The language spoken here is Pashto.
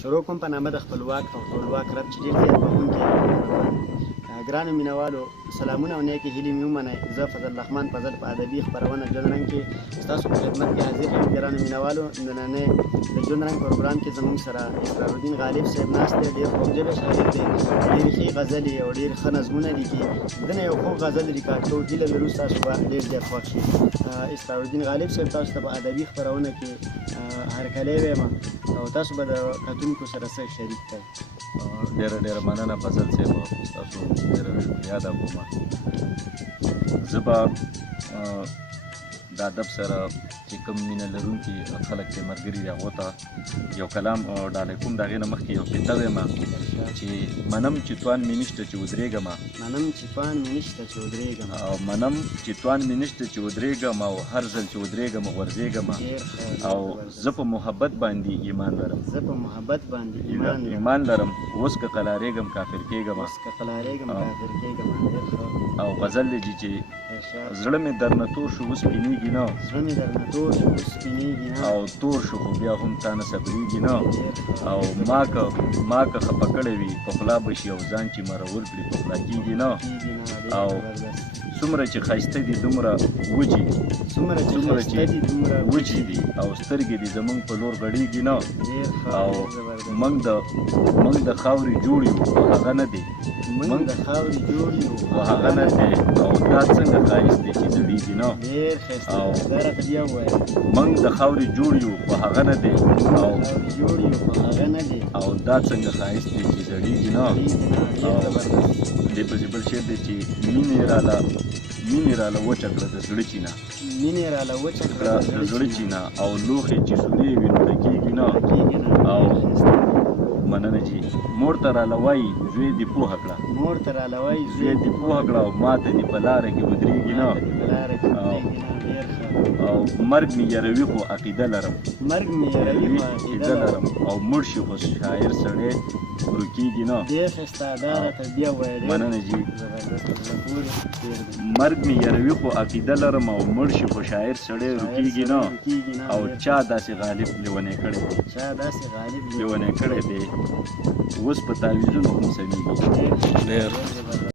شروع کوم په نامه د خپلواک او ټولواک رب چې ډېر زیات بخښونکی او مهربان دی. ګرانو مینوالو سلامونه او نیکې هیلې مې ومنئ. زه فضل الرحمن فضل په ادبي خپرونه ژوند رنګ کې ستاسو په خدمت کې حاضر یم. ګرانو مینوالو نننی د ژوند رنګ پروګرام کې زموږ سره اسرارالدین غالب صاحب ناست دی. ډېر خوږژبی شاعر دی، ډېرې ښې غزلې او ډېر ښه نظمونه لیکي. د نه یو خوږ غزل ریکارډ کوو، هیله لرو ستاسو به ډېر زیات خوښ شي. اسرارالدین غالب صاحب تاسو ته په ادبي خپرونه کې هرکلی وایم او تاسو به د کتونکو سره څه شریک کړئ. ډېره مننه فضل صاحب، تاسو ډېره یاده کوم. زه به د ادب سره چې کوم مینه لرونکي خلک دی ملګري دي هغو ته یو کلام ډالۍ کوم. د هغې نه مخکې یو قطعه وایم چې منم چې توان مې نشته چې ودرېږم، منم چې توان مې نشته چې ودرېږم، او منم چې توان مې نشته چې ودرېږم، او هر ځل چې ودرېږم غورځېږم، او زه په محبت باندې ایمان لرم، زه په محبت باندې ایمان لرم. اوس که قلارېږم کافر کېږم، اوس که قلارېږم کافر کېږم. او غزل دی چې زړه مې درنه تور شو اوس سپینېږي نه، زړه مې درنه تور شو اوس سپینېږي نه، او تور شو خو بیا هم تا نه صبرېږي نه. او ما که خفه کړی وي په خوله به شي، او ځان چې مرور کړي په خوله کېږي نه. او څومره چې ښایسته دي دومره وچې دي، څومره چې وچې دي، او سترګې دي زمونږ په لور غړېږي نه. او موږ د خاورې جوړ یو خو هغه نه دی، موږ د خاورې جوړ یو خو هغه نه دی. او دا څنګه ښایست دی چې زړېږي نه. او موږ د خاورې جوړ یو خو هغه نه دی، او دا څنګه ښایست دی چې زړېږي نه. او دې پسې بل شعر دی چې مینې راله وچه کړه د زړه چینه، مینې راله وچه کړه د زړه چینه، او لوښې چې سورې وي نو ډکېږي نه. او مننه جي. مور ته راله وایي زوی دې پوهه کړه، مور ته راله وایي زوی دې پوهه کړه، او ما ته دې په لاره کې ودرېږي نه. او مرګ مې یاروي خو عقیده لرم، مرګ مې یاروي خو عقیده لرم، او مړ شي خو شاعر سړی ورکېږي نه. مننه جي. مرګ مې یاروي خو عقیده لرم، او مړ شي خو شاعر سړی ورکېږي نه. او چا داسې غالب لیونی کړی دی، لیونی کړی دی اوس په تعویذونو هم سمیږي.